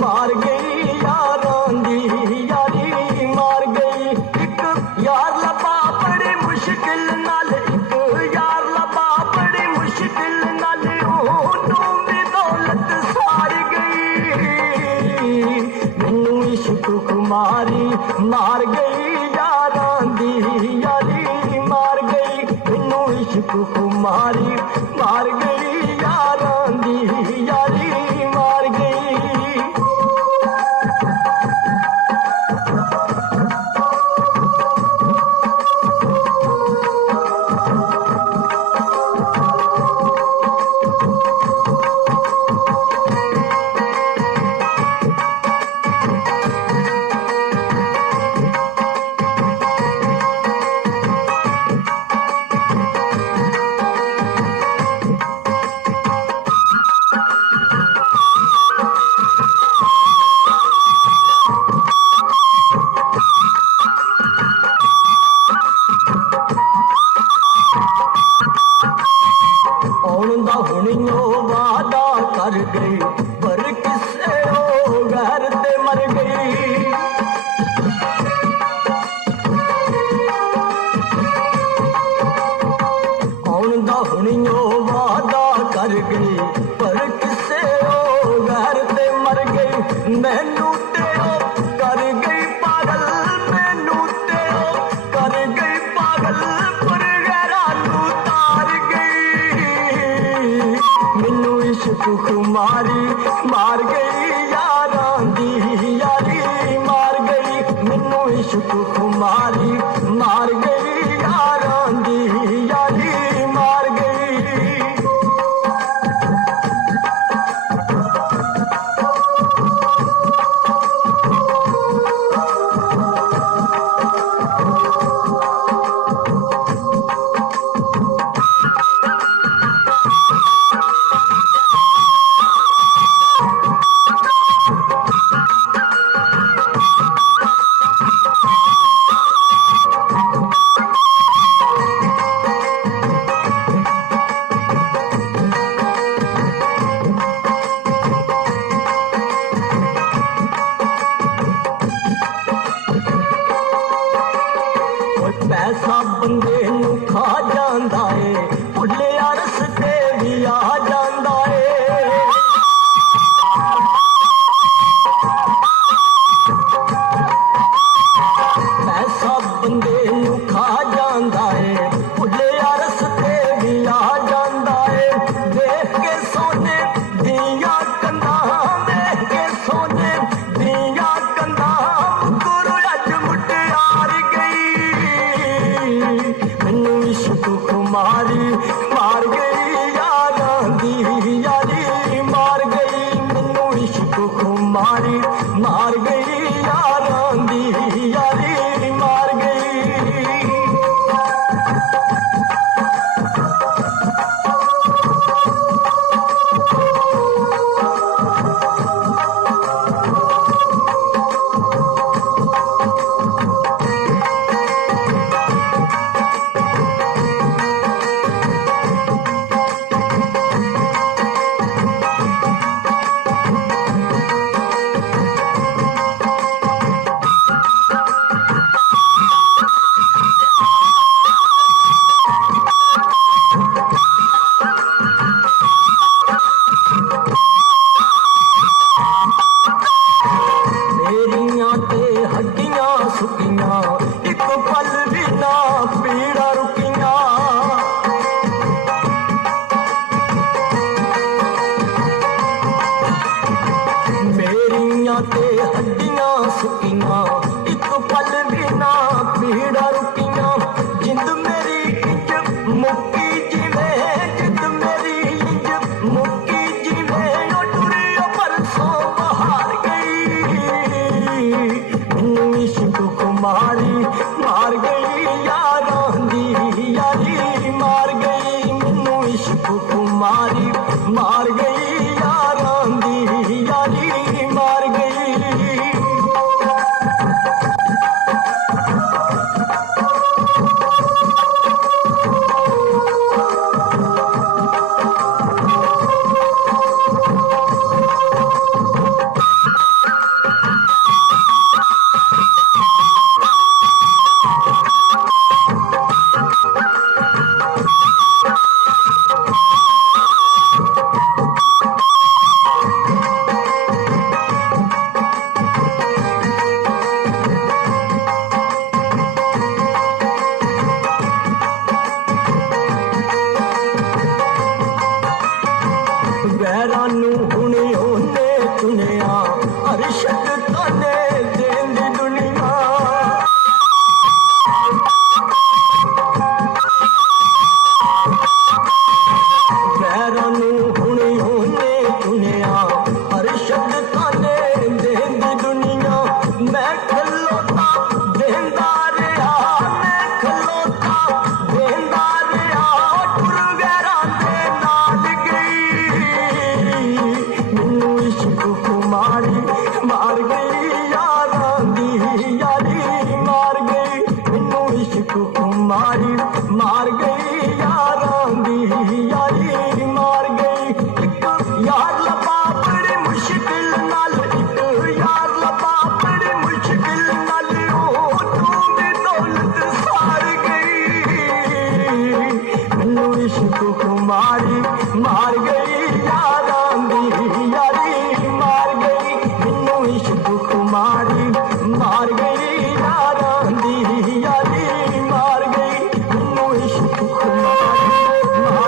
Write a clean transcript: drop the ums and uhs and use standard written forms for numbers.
मार गई यारां दी यारी मार गई। एक यार लबा बड़ी मुश्किल नाल, एक यार लबा बड़ी मुश्किल नाल, ओनू भी दौलत सार गई। मैनू इश्क कुमारी मार गई यारां दी यारी मार गई। मैनू इश्क कुमारी मार गई यारां दी यारी मार गई। वादा कर गई पर किसे ओ गैर ते मर गई। आउण दा हुणियो वादा कर गई पर किसे ओ गैर ते मर गई। मैनू ते ओ कर गई पागल, मैनू ते ओ कर गई पागल, पर गैरा नू तार गई। मैनू इश्क कुमारी मार गई यारां दी यारी मार गई। मैनू इश्क कुमारी मार गई यारां दी यारी मार गई। पैसा बंदे नू खा जांदा है, भुल्लिया रस्ते भी आ जांदा है। पैसा बंदे नू खा जांदा है, भुल्लिया रस्ते भी आ जांदा है। देख के सोने दिया कंधा, देख के सोने दिया कंधा, गुरु अज मुटियार गई। मैनू इश्क कुमारी मार गई यारां दी यारी मार गई। मैनू इश्क कुमारी मार गई यारां दी यारी मार गई। मेरियां ते हड्डियां सुकियां, एक पल भी ना पीड़ा रुकियां। मेरियां ते हड्डियां सुकियां, एक पल भी ना पीड़ा रुकियां। जिंद मेरी इंज मुक्की जिवें, जिंद मेरी इंज मुक्की जिवें, ओ टुरी परसों बाहर गई। मैनू इश्क कुमारी मार गई यारां दी यारी मार गई। मैनू इश्क कुमारी मार गई यारां दी यारी मार गई। मार गई यारां दी यारी मार गई मैनू इश्क कुमारी मार गई यारां दी यारी मार गई एक यार लबा बड़ी मुश्किल नाल एक यार लबा बड़ी मुश्किल नाल ओ तू भी दौलत सार गई मैनू इश्क कुमारी मार गई यारां दी यारी मार गई मैनू इश्क कुमारी मार गई